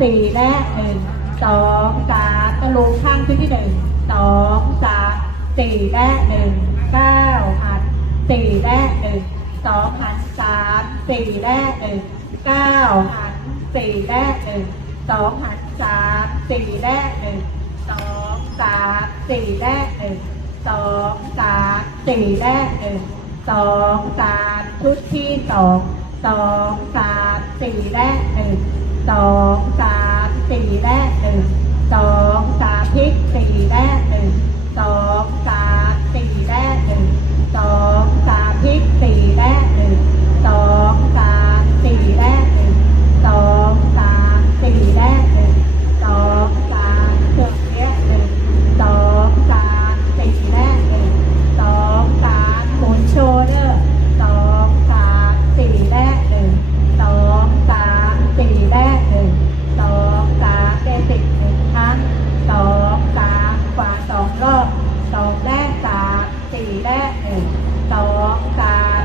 สี่และหนึ่งสองสามตะลุข้างชุดที่หนึ่งสองสามสี่และหนึ่งเก้าหันสี่และหนึ่งสองหันสามสี่และหนึ่งเก้าหันสี่และหนึ่งสองหันสามสี่และหนึ่งสองสามสี่และหนึ่งสองสามสี่และหนึ่งสองสามชุดที่สองสองสามสี่และหนึ่งสอง สามสี่และหนึ่งสองสามพลิกสี่และหนึ่งสองสามสี่และหนึ่งสองสามพลิกสี่และหนึ่งสองสามสี่และหนึ่งสองสามสี่และหนึ่งสองสามเชือกเนี้ยหนึ่งสองสามสี่และหนึ่งสองสามหมุนโชว์เดอร์สองสามสี่และหนึ่ง สองสามสี่แรกหนึ่งสองสามเดสิบหนึ่งครั้งสองสามฝาสองรอบสองแรกสามสี่แรกหนึ่งสองสาม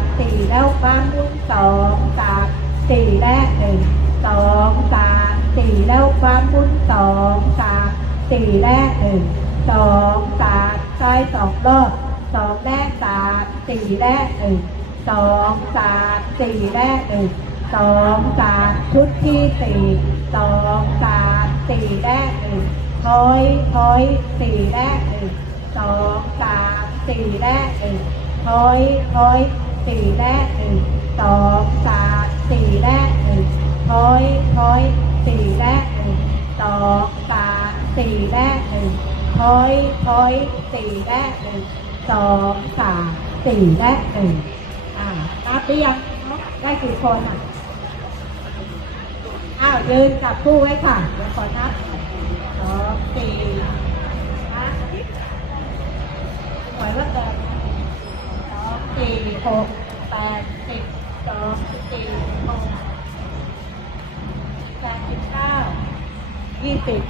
สี่แล้วฟ้ามุ้นสองสามสี่แรกหนึ่งสองสามสี่แล้วฟ้ามุ้นสองสามสี่แรกหนึ่งสองสามซ้ายสองรอบสองแรกสามสี่แรกหนึ่งสองสามสี่แรกหนึ่งสองสามชุดที่สี่สองสามสี่แรกหนึ่งถอยถอยสี่แรกหนึ่งสองสามสี่แรกหนึ่งถอยถอย สี่แรกหนึ่งสองสามสี่แรกหนึ่งถอยถอยสี่แรกหนึ่งสองสามสี่แรกหนึ่งถอยถอยสี่แรกหนึ่งสองสามสี่แรกหนึ่งอ่านับหรือยังได้กี่คนอะอ้าวยืนจับคู่ไว้ค่ะเดี๋ยวขอนับสองสี่นะหวยว่าเดิมนะสอ หกแปดสิบสองสี่หกแปดสิบเก้ายี่สิบ